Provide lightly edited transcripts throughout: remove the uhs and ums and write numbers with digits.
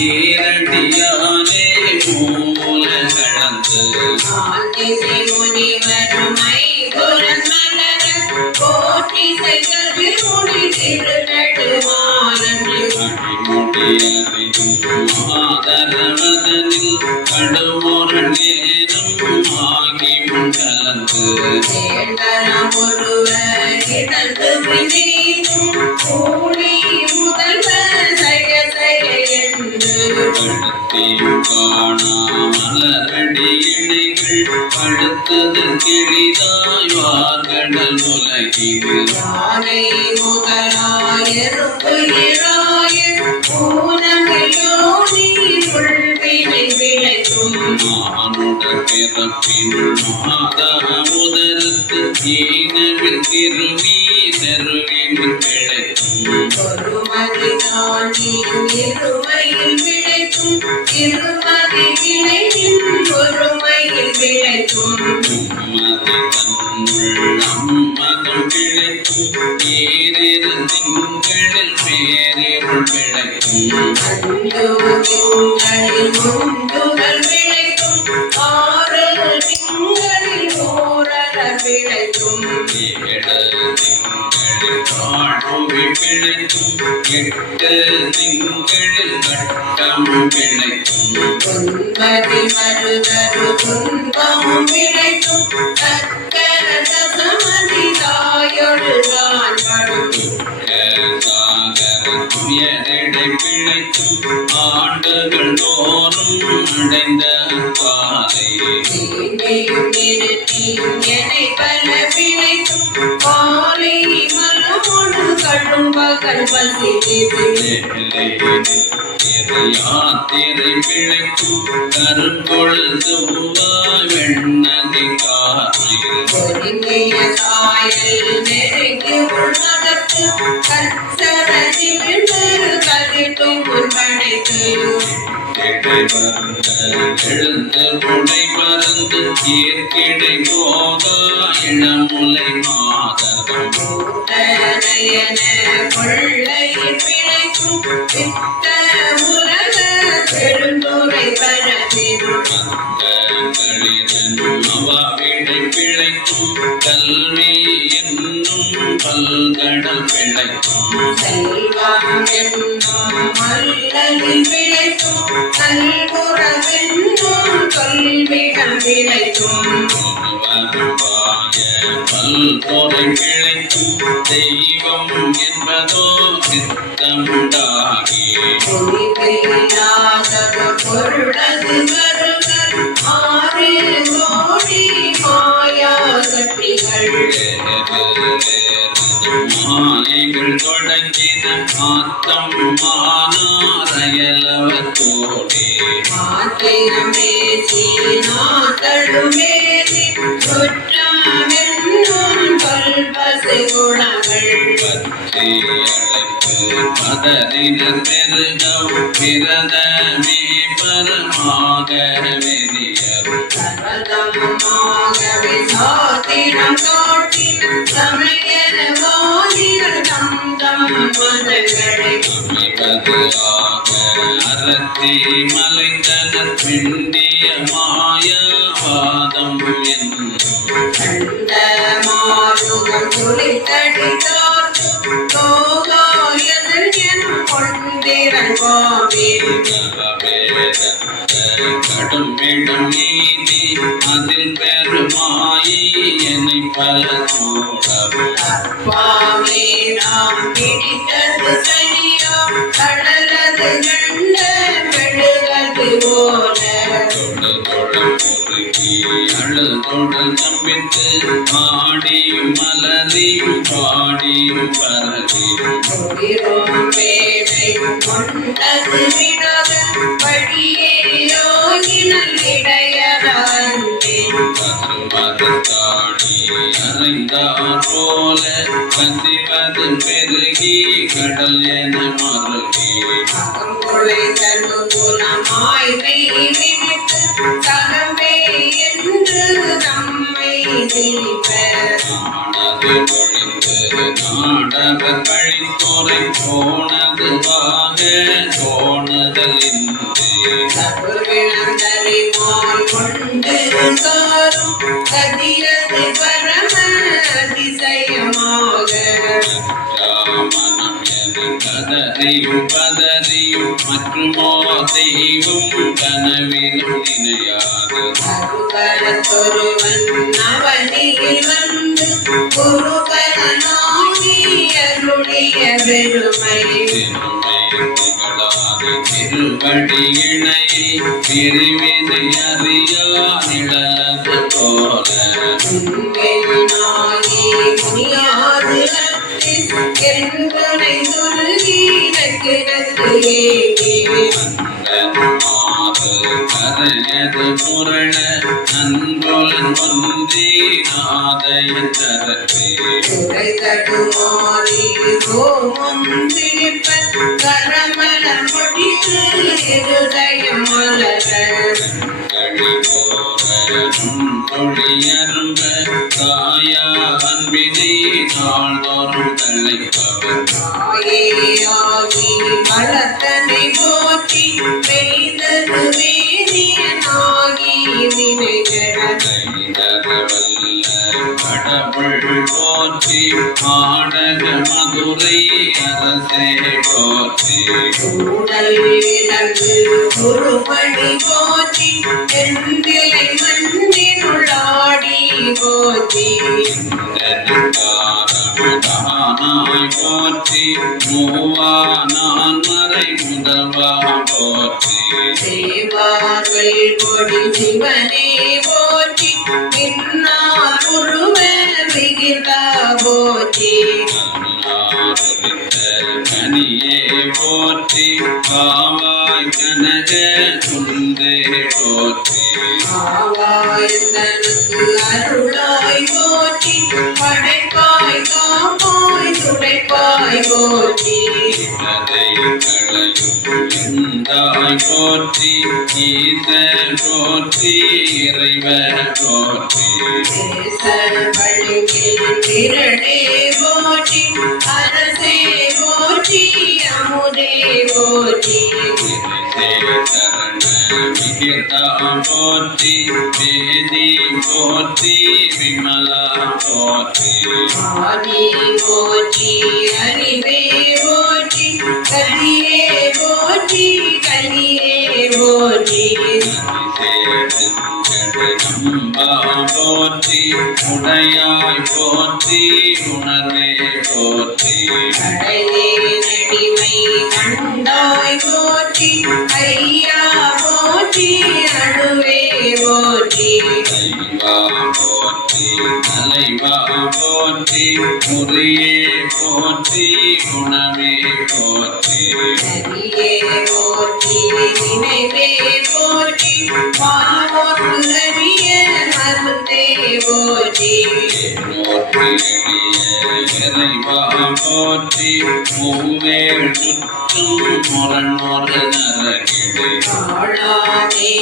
ஈரடியாலே மூல கலந்து முனிவருமை குரமலர போற்றிசை கதிர் முடி திருநடுவானன்று மாதரவதனில் கடுமொரு நேரம் ஆகி கலந்து சேந்தனம் ஒருவர் இடந்து பின்னீரும் கூடி முதல்வ சய சய என்று படுத்தியும் காணாமலரடி இணைகள் படுத்தது கிழிதாய்வார்கடல் உலகில் யானை முதலாயருப்பு இராய ஊனமில்லோனிருள் வினை விளைக்கும் மானுட பிறப்பின் மாதாமுதலுக்கு ஈனவில் திருவி நெருவின் கிடைக்கும் ஒருமதி தாண்டியும் இருமையில் விளைக்கும் இருமதி விளைவின் ஒருமையில் விளைக்கும் உம்மதி தன்னுள் அம்மதம் கிடைக்கும் ஏறிரு திங்களில் பேரிருள் கிடைக்கும் திங்களில் முந்துகள் விளைக்கும் ஆறு திங்களில் ஓரலர் விளைக்கும் ஏழு திங்களில் காழ்புவி கிடைக்கும் எட்டு திங்களில் கட்டம் கிடைக்கும் துன்பதி மருதரு துன்பமும் விளைக்கும் தக்க தசமதி தாயொழுதான் படும் துயரடை பிழைக்கும் ஆண்டுகள் தோறும் அடைந்த பாதை தீமையும் நிறுத்தியும் எனை பல விளைக்கும் காலை மலமொடு கழும்பகல் பசிதிது யாத்திரை பிழைக்கும் கரும்பொழுது வெண்ணதி காலையில் ஒருங்கிய சாயல் நெருங்கி உள்நகத்து கச்சரதி விண்டு கதிட்டும் முன்படைத்து எழுந்து புடை மறந்து ஏற்கிடை போதா இளமுலை மாதம் நயன கொள்ளையில் விளைக்கும் சித்த உலக பெருந்துரை பரப்பிடும் அவாவிடை பிழைக்கும் கல்வி என்னும் பல்கடல் பிழைக்கும் செல்வம் என்னும் மல்லலில் விளைக்கும் கல்புறவென்னும் கல்விடம் விளைக்கும் பல்தொரை பிழைக்கும் தெய்வம் என்பதோ சித்தமுண்டாகி பொறிவில்லாததொரு பொருளது வருவர் ஆறு கோடி மாயா சக்திகள் மாயைகள் தொடங்கின ஆத்தம் மானாரையலவத்தோடே மாத்திரம் பேசி நாத்தழுமேதி சுற்றமென்னும் சொல்பசை குணங்கள் பற்றி அழைத்து பதறினர் பெருகம் பிரதமே பரமாக வெறியரும் சர்வதமாகவே சாத்திரம் காட்டின சமயவாதிகள் தம் தம் மதங்களை மிகதுவாக அறத்தி மலைந்தனர் பிண்டிய மாயவாதம் என்னும் கண்ட மாறுகம் துளித்தடி காத்து தோகாயதன் என் கொண்டிரன் கோவில் கடும் விடம் நீதி அதில் பெருமாயி என்னை பல சூழவும் அப்பாவே நாம் பிடித்தது சரியோ கடலது கண்ட பெழுவது போல அழுதொடல் நம்பித்து பாடியும் மலரியும் பாடியும் பரவியும் உயிரும் வேலையும் கொண்டது விடக வழியே யோகினல் இடையறவந்தேன் மதத்தாடி அறைந்தார் போல கசிவது பெருகி கடல் என மருகி அகம்பொழை தனுகுலமாய் மெய்வினிட்டு சகமே என்று தம்மை சிரிப்பர் நாடது பொழிந்து நாடக கழித்துறை போனது வாக தோணுதல் கதறியும் பதறியும் மற்றுமோ தெய்வம் கனவிலும் நினையாது கருகரத்தொருவன் அவனில் வந்து குருகரனாகி அருளிய பெருமை திருவடி இணை பிரிவினை அறியா நிழலது போல நாகி முனியாது என்பனை துருகி நக்கிரத்து ஏகி கரையது முரண நன்பொலன் ஒன்றி நாதையன் தரத்தே துறை தடுமாறி ரோமம் சிரிப்ப கரமல முடித்து இருதயம் மலர தொழியரும்ப தாயா அன்பினை நாள்தோறும் தலைப்பவர் ஆகி வளர்த்தனை போற்றி பெய்தது வேதியனாகி வினைகர கடவுள் போற்றி ஆடக மதுரை அரசே போற்றி கூடல் விலங்கு குருபணி போற்றி தென்றிலை மண்ணினுள்ளாடி போற்றி போற்றி மூவா நான் மறை முதல்வா போற்றி தேவார்கள் கொடி சிவனே போற்றி பின்னால் உருவ விகிதா போற்றி கனியே போற்றி காவாய் கனக குந்தே போற்றி ஆவாயந்தனுக்கு அருளாய் போற்றி படைப்பாய் காப்பாய் துடைப்பாய் போற்றி எந்தாய் போற்றி ஈச போற்றி இறைவ போற்றி தேசர் வழியில் திரளே போற்றி அரசே போற்றி அமுதே போற்றி விகிதா போற்றி வேதி போற்றி விமலா போற்றி ஆதி போற்றி அறிவே போற்றி கலியே போற்றி கலியே போற்றி நம்பா போற்றி உடையாய் போற்றி உணர்வே போற்றி கடையே நடிமை கண்டாய் போற்றி ஐயா போற்றி அணுவே போற்றி தெய்வா போற்றி தலைவா போற்றி முறையே போற்றி குணமே போற்றி நரியே போற்றி நினைவே போற்றி பாவோக்கு அறிய மருந்தே போற்றி இறைவா போற்றி மூவேள் சுற்றும் முரண்முறை நரகிடு தோழாமே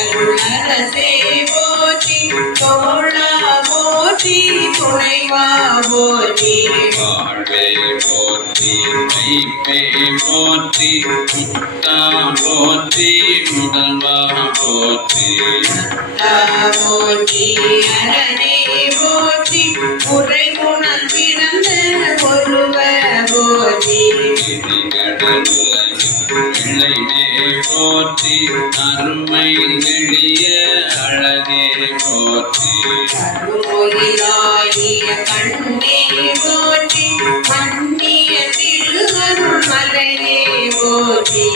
அருளரசே போற்றி தோழா போற்றி துணைவா போற்றி வாழ்வே போற்றி கைப்பே போற்றி முத்தா போற்றி முதல்வா போற்றி போற்றி அரணே போற்றி உரை உணர் பிறந்த ஒருவ போற்றி விளைவே போற்றி அருமை எளிய அழகே போற்றி கருமொழியாகிய கண்ணே போற்றி மன்னிய திருவருள் மலையே போற்றி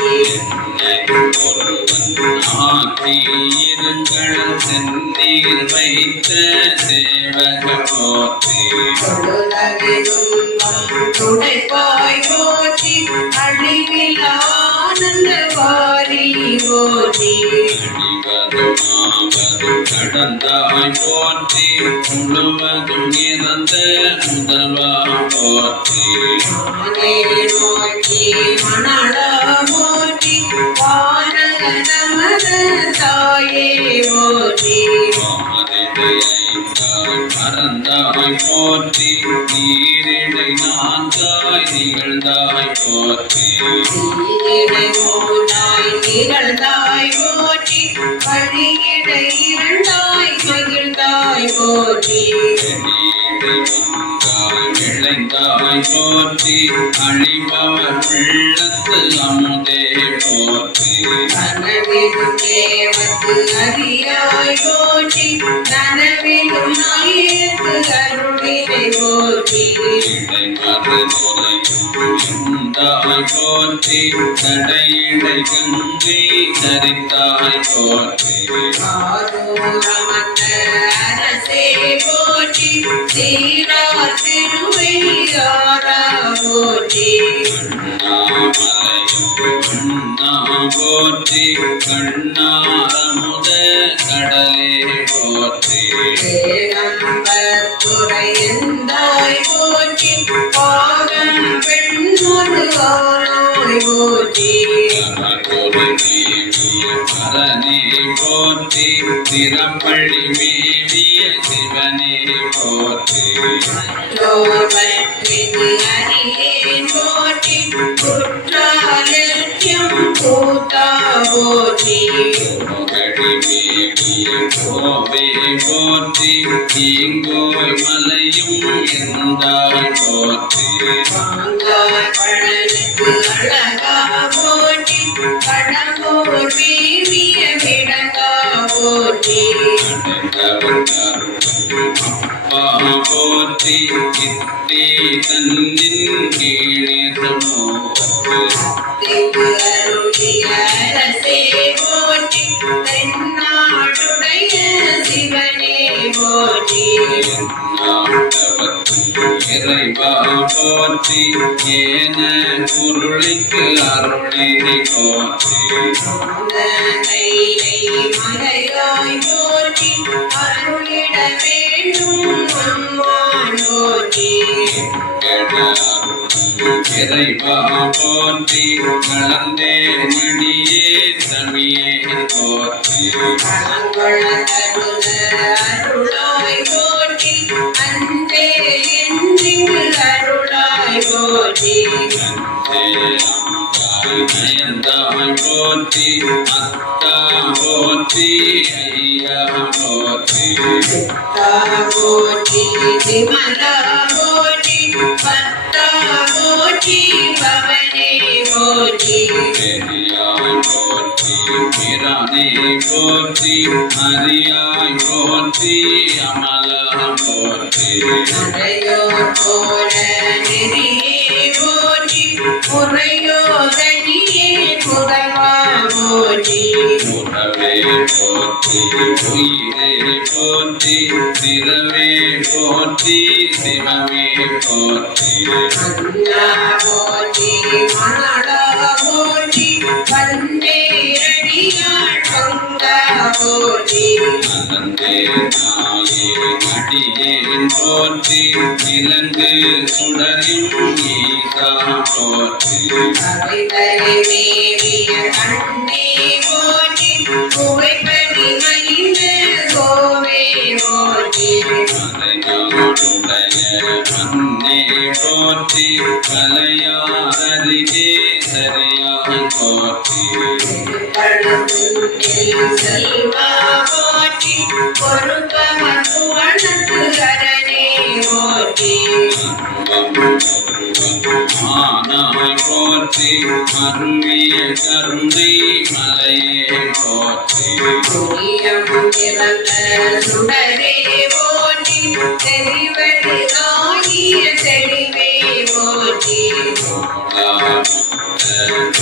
ஆக்கியிருங்கள் செந்தீர் வைத்த சேவக போற்றி துடைப்பாய் போற்றி அழிவில் ஆனந்த வாரி போற்றி கடந்தாய் போற்றி முழுவதும் இறந்த முதல்வா போற்றி நோக்கி மணடா போற்றி வானக நமத தாயே போற்றி மறந்தாய் போற்றி நீரிடை நான்காய் நிகழ்ந்தாய் போற்றி நீரிடை மூன்றாய் நிகழ்ந்தாய் போற்றி வழியிடை இரண்டாய் மகிழ்ந்தாய் போற்றி நீரிடை ஒன்றாய் விளைந்தாய் போற்றி அழிபவர் உள்ளத்து அமுதே போற்றி கனவிலும் தேவத்து அறியாய் போற்றி நனவிலும் நாயக்கு அருளினை போற்றி இடைமறு நிலையுந்தாய் போற்றி தடையிடை கங்கை தரித்தாய் போற்றி ஆரூரமந்த அரசே போற்றி சீரார் திருவையாரா போற்றி போற்றி கண்ணாரமுத கடலே போற்றி துறையந்தாய் போற்றி பாகம் பெண்ணொரு ஆனாய் போற்றி பரனே போற்றி திறப்பள்ளி மேவிய சிவனே போற்றி அறியேன் போற்றி குற்றாலட்சியம் கூத்தா போற்றி கோவே போற்றி தீங்கோய் மலையும் இருந்தாய் போற்றி பழனுக்கு அழகா போற்றி கடம்பூர் வீரிய விடங்கா போற்றி அப்பா போற்றி இத்தே தன்னின் கீழே அருளிய அரசே போற்றி தென்னாடுடைய சிவனே போற்றி இறைவா போற்றி ஏன பொருளிக்கு அருளினை போற்றி மலையாய் போற்றி அருளிட வேண்டும் அம்மான் போற்றி இறைவா போற்றி கலந்தே மணியே தமியே போற்றி அருளாய் போற்றி அன்பே என்றிங்கு அருளாய் போற்றி நயந்தாய் போற்றி அத்தா போற்றி ஐயா போற்றி போற்றி விமலா போற்றி பத்தா போற்றி பவனே போற்றி பெரியாய் போற்றி பிரானே போற்றி அரியாய் போற்றி அமலா போற்றி மறையோர் போல நெறியே போற்றி முறையோதனியே முதல்வா போற்றி உறவே போற்றி உயிரே போற்றி திறவே போற்றி சிவமே போற்றி அண்ணா போற்றி மணடா போற்றி பண்டேரடியாள் பங்கா போற்றி அனந்தே நாயே அடியேன் போற்றி இலங்கு சுடரின் ஈசா போற்றி அவைகளை மேவிய கண்ணே போற்றி புகைப்படி மலிந்த கோவே போற்றி மலையாடுடைய மன்னே போற்றி கலையாரதிகே சரியாய் போற்றி திருக்கழுகுன்றில் செல்வா போற்றி பொறுப்பவர் புவனத்து அரணே போற்றி ஆனாய் போற்றி அருவிய கருணை மலையே போற்றி துரியம் பிறந்த சுடரே போற்றி தெரிவது ஆகிய தெளிவே போற்றி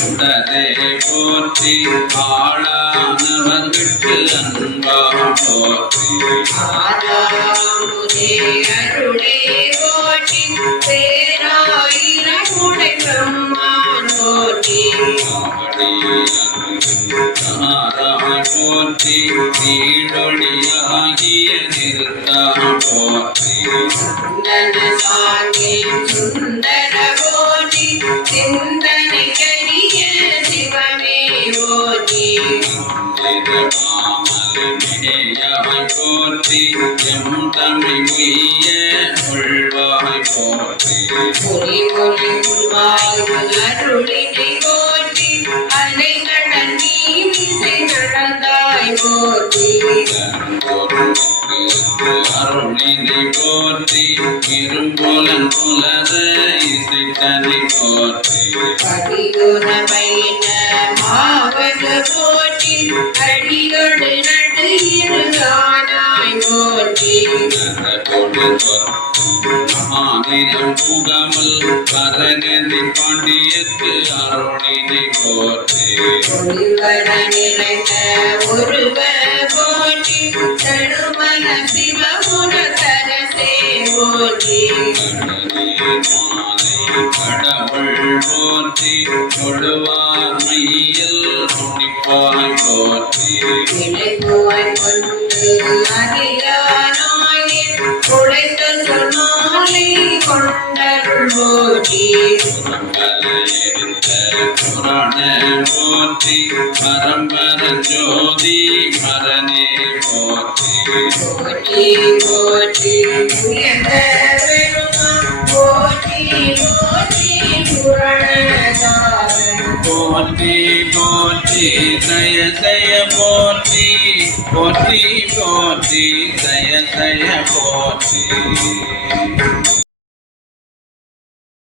உடலே போற்றி ஆளானவர்கட்கு அன்பா போற்றி ஆதாமுதே அருளே போற்றி பேராயிரமுடை பிரம்மான் போற்றி ஆவடியாய் போற்றி நீடொழியாகிய நிறுத்தா போற்றி சுந்தன சாங்கில் சுந்தர போற்றி சிந்தனை கரிய சிவமே போற்றி மாமலையாய் போற்றி எம் தமிழ் உய்ய உள்வாய் போற்றி பொறி பொறி உள்வாய்வு அருளினை போற்றி அலைகடல் நீ விசை நடந்தாய் உள்வாய் போற்றி அருளினை போற்றி இரும்புலன் புலத இசைத்தனை போற்றி அடியுற பைன மாவது போற்றி அடியோடு நடு இருகானாய் போற்றி மகாநிலம் புகமல் பரகதி பாண்டியத்து அருளினை போற்றி ஒளிவர நிறைந்த ஒருவ போற்றி தடுமல சிவமுன தரசே போற்றி கடவுள் போற்றி தொழுவார் மையில் துணிப்பாய் போற்றி நினைப்புவாய் கொண்டு அறியானாயின் உழைத்த சொன்னாலே கொண்டருள் போற்றி புராண போற்றி பரம்பர ஜோதி பரனே போற்றி போற்றி போற்றி உயர்ந்த பெருமான் போற்றி போற்றி புரணதாரன் போற்றி போற்றி ஜய ஜய போற்றி போற்றி போற்றி ஜய ஜய போற்றி